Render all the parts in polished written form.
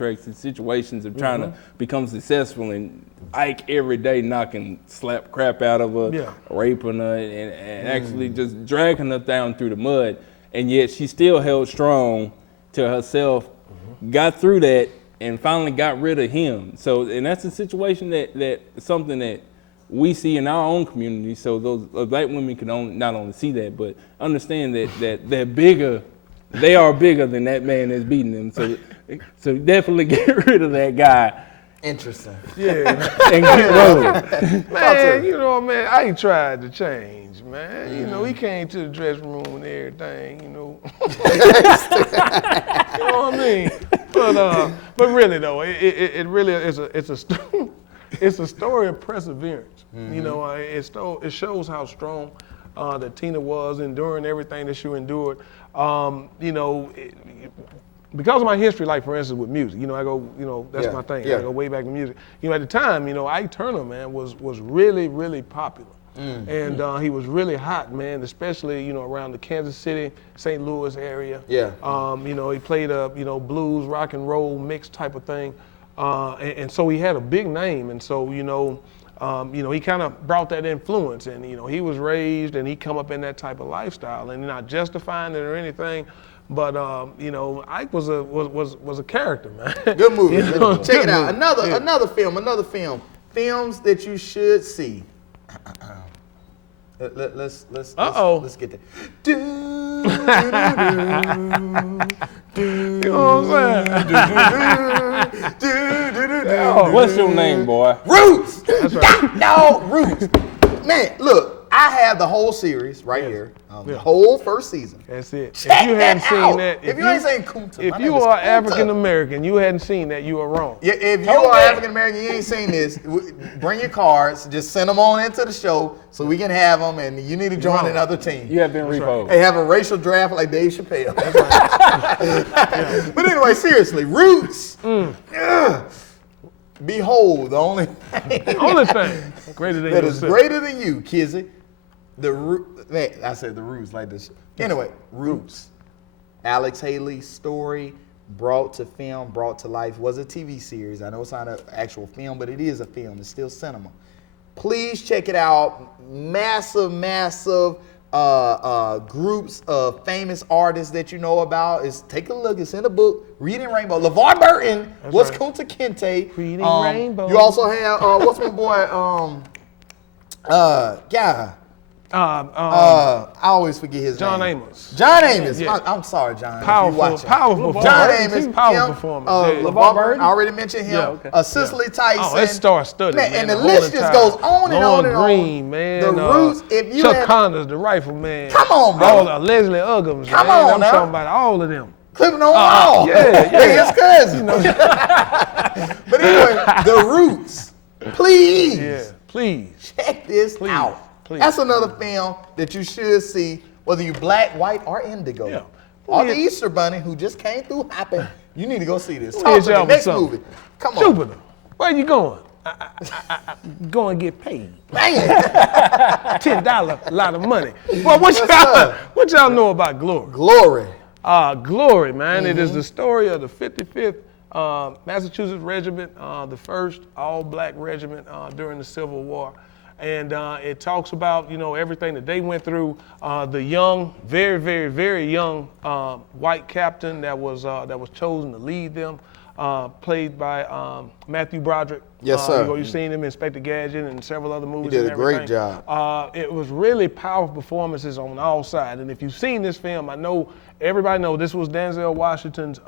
and situations of trying to become successful, and Ike every day knocking slap crap out of her, raping her, and actually just dragging her down through the mud. And yet she still held strong to herself, got through that, and finally got rid of him. So, and that's a situation that something that we see in our own community. So those black women can not only see that, but understand that they're bigger. They are bigger than that man that's beating them. So definitely get rid of that guy. Interesting. Yeah. And get rolling. Man, you know, man, I tried to change, man. You know, he came to the dressing room and everything, you know. You know what I mean? But really though, it really is it's a story of perseverance. You know, it shows how strong that Tina was, enduring everything that she endured. You know, because of my history, like for instance with music, you know, I go, you know, that's my thing. I go way back to music. You know, at the time, you know, Ike Turner, man, was really, really popular. And he was really hot, man, especially, you know, around the Kansas City, St. Louis area. You know, he played a, you know, blues, rock and roll mix type of thing. And so he had a big name. And so, you know, he kind of brought that influence, and, you know, he was raised and he come up in that type of lifestyle, and not justifying it or anything. But you know, Ike was a character, man. Good movie. You know, Check it out. Another film. Films that you should see. Let's get there. You know what I'm saying? What's your name, boy? Roots. That's right. No, Roots. Man, look, I have the whole series right here. The whole first season. That's it. Check if you hadn't that seen out. that, If you ain't seen Kunta, if my you name is are Kunta. African American, you hadn't seen that, you are wrong. Yeah, if you are African American, you ain't seen this, bring your cards, just send them on into the show so we can have them, and you need to join another team. You have been reposed. They have a racial draft like Dave Chappelle. But anyway, seriously, Roots. Behold, the only thing, Greater than that is yourself. greater than you, Kizzy. Man, I said the Roots like this. Anyway, Roots. Alex Haley's story brought to film, brought to life, was a TV series. I know it's not an actual film, but it is a film. It's still cinema. Please check it out. Massive groups of famous artists that you know about. Take a look. It's in the book. Reading Rainbow. LeVar Burton was Kunta Kinte. Reading Rainbow. You also have what's my boy? I always forget his John name. Amos. John Amos. Yeah. I'm sorry, John. Powerful. John Amos. Powerful performance. LeVar Burton. I already mentioned him. Cicely Tyson. Oh, it's star-studded, man. And the list just goes on and on and on. Green, man. The Roots. If you Chuck Connors, the rifleman. Come on, bro. Leslie Uggams. Come man. on, I'm now. talking about all of them. Clipping on all. Yeah. His cousin. But anyway, the Roots. Please. Yeah, please. Check this out. Please. That's another film that you should see, whether you black, white, or indigo. Yeah. Or the Easter Bunny who just came through hopping. You need to go see this. Let Talk me to me. tell you Next something. movie. Come on. Jupiter, where you going? Go and get paid. Man. $10, a lot of money. Well, what y'all know about Glory? Glory. Glory, man. It is the story of the 55th Massachusetts Regiment, the first all-black regiment during the Civil War. And it talks about, you know, everything that they went through. The young, very, very, very young white captain that was chosen to lead them, played by Matthew Broderick. Yes, sir. You've seen him in Inspector Gadget and several other movies. He did and a great everything. job. It was really powerful performances on all sides. And if you've seen this film, I know everybody knows this was Denzel Washington's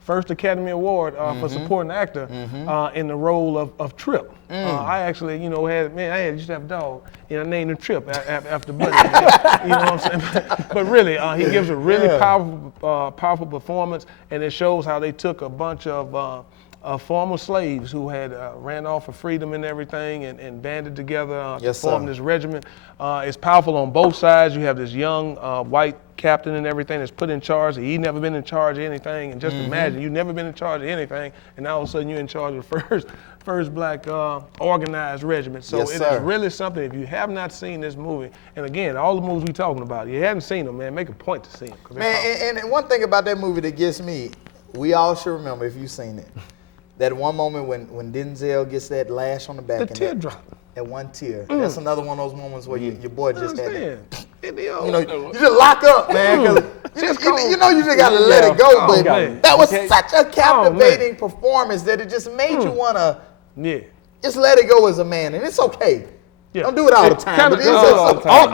first Academy Award for supporting actor in the role of Trip. I actually, you know, I used to have a dog, you know, named him Trip after Buddy. You know what I'm saying? But really, he gives a really powerful performance, and it shows how they took a bunch of former slaves who had ran off for freedom and everything and banded together to form this regiment. It's powerful on both sides. You have this young white captain and everything that's put in charge. He'd never been in charge of anything. And just imagine, you've never been in charge of anything, and all of a sudden you're in charge of the first black organized regiment. So it is really something. If you have not seen this movie, and again, all the movies we're talking about, you haven't seen them, man, make a point to see them. Man, and one thing about that movie that gets me, we all should remember, if you've seen it, that one moment when Denzel gets that lash on the back. The teardrop. That one tear. That's another one of those moments where your boy just had to, You know, you just lock up, man. Cause you know you just gotta let it go. But that was such a captivating performance that it just made you wanna just let it go as a man, and it's okay. Yeah. Don't do it all the time.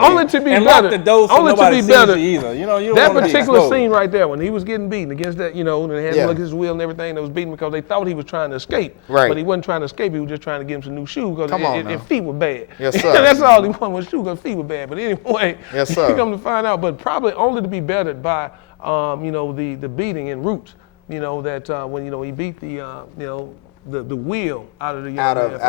Only to be and better. Lock the door so nobody sees you either. You know, you don't that want particular scene right there, when he was getting beaten against that, and they had to look at his wheel and everything, that was beaten because they thought he was trying to escape. Right. But he wasn't trying to escape. He was just trying to get him some new shoes because his feet were bad. Yes, sir. That's all he wanted was shoes because feet were bad. But anyway, yes, sir. He come to find out, but probably only to be bettered by, the beating in Roots. That when he beat the wheel out of the out of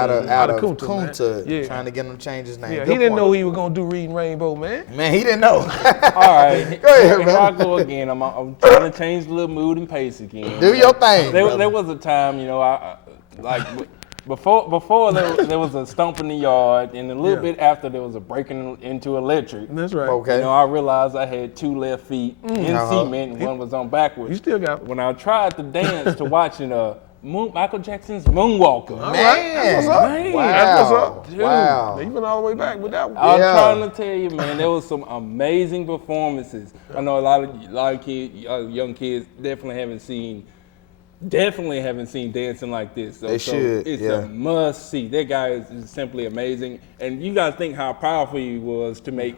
Kunta, yeah. trying to get him to change his name. Yeah, he didn't know he was gonna do Reading Rainbow, man. Man, he didn't know. All right, go ahead, here I go again. I'm trying to change the little mood and pace again. Do your thing. There was a time, before there was a stump in the yard, and a little bit after there was a breaking into electric. That's right. Okay. I realized I had two left feet in cement, and one was on backwards. You still got. When I tried to dance to watching Michael Jackson's Moonwalker. Man, that's what's up. Man. Wow. That's what's up. Dude, Wow. you went all the way back with that one. I'm trying to tell you, man, there was some amazing performances. I know a lot of kids, young kids definitely haven't seen dancing like this. So, they should. It's a must see. That guy is simply amazing. And you got to think how powerful he was to make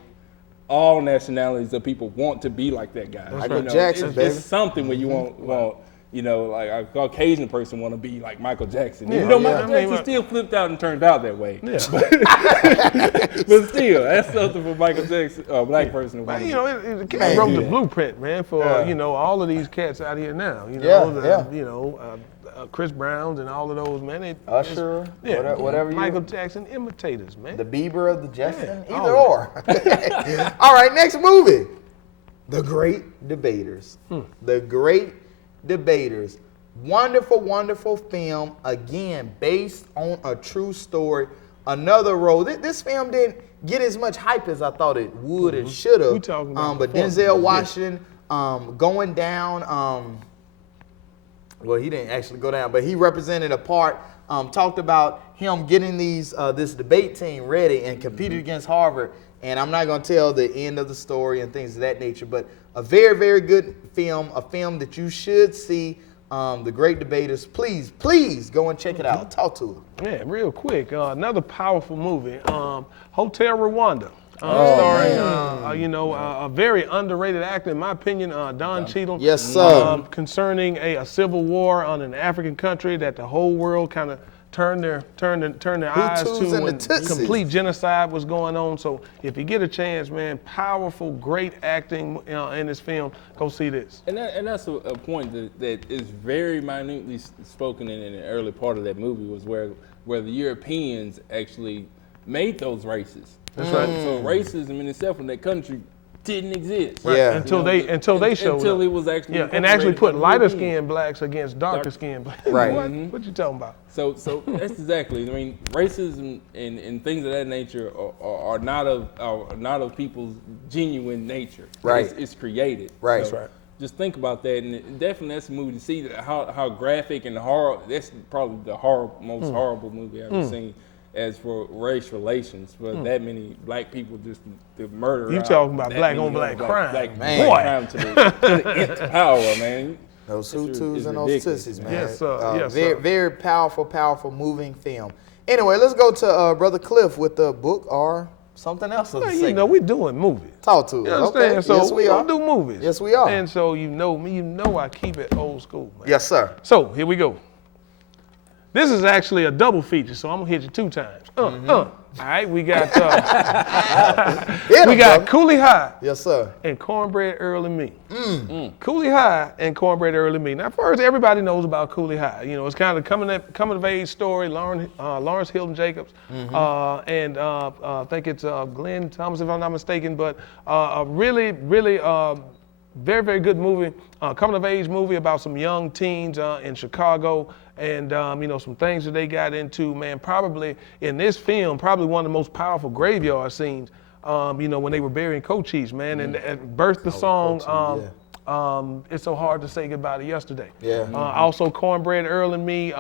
all nationalities of people want to be like that guy. Michael Jackson, baby. It's something where you want like a Caucasian person want to be like Michael Jackson. Yeah, Michael Jackson still flipped out and turned out that way. Yeah. But still, that's something for Michael Jackson, a black person. Man, the cat wrote the blueprint, man, for all of these cats out here now. Chris Browns and all of those, man. Usher, whatever. Michael Jackson imitators, man. The Bieber of the Jackson, either or. All right, next movie, The Great Debaters. The Great Debaters. Wonderful, wonderful film. Again, based on a true story. Another role. This film didn't get as much hype as I thought it would and should have. But Denzel Washington going down. Well, he didn't actually go down, but he represented a part. Talked about him getting this debate team ready and competed against Harvard. And I'm not going to tell the end of the story and things of that nature, but a very, very good film, a film that you should see, The Great Debaters. Please, please go and check it out. Talk to them. Yeah, real quick. Another powerful movie, Hotel Rwanda. Starring, a very underrated actor, in my opinion, Don Cheadle. Yes, sir. Concerning a civil war on an African country that the whole world kind of turned their eyes to when complete genocide was going on. So if you get a chance, man, powerful, great acting in this film. Go see this. And that's a point that is very minutely spoken in the early part of that movie, was where the Europeans actually made those races. That's right. So racism in itself in that country didn't exist. Right. Yeah. Until they showed until up. It was actually and actually put lighter skinned blacks against darker skinned blacks. Right. What you talking about? So that's exactly. I mean, racism and things of that nature are not of people's genuine nature. Right. It's created. Right. So That's right. just think about that, and definitely that's a movie to see how graphic and horror. That's probably the most horrible movie I've ever seen. As for race relations, for that many black people just to murder. You talking about black on black crime? Crime to the nth power, man. Those Hutus and those sissies, man. Yes, sir. Very, very powerful, powerful, moving film. Anyway, let's go to Brother Cliff with the book or something else. We're doing movies. Talk to us. You understand? Okay. So yes, we are. do movies. Yes, we are. And so you know me, I keep it old school, man. Yes, sir. So here we go. This is actually a double feature, so I'm gonna hit you 2 times. All right, we got Cooley High. Yes, sir. And Cornbread Earl and Me. Cooley High and Cornbread Earl and Me. Now, first, everybody knows about Cooley High. It's kind of coming of age story. Lawrence Hilton Jacobs, and I think it's Glenn Thomas, if I'm not mistaken. But a really, really very, very good movie. Coming of age movie about some young teens in Chicago. And, some things that they got into, man, probably in this film, probably one of the most powerful graveyard scenes, when they were burying Cochise, man, and birthed the song, It's so hard to say goodbye to yesterday. Yeah. Also, Cornbread Earl and me,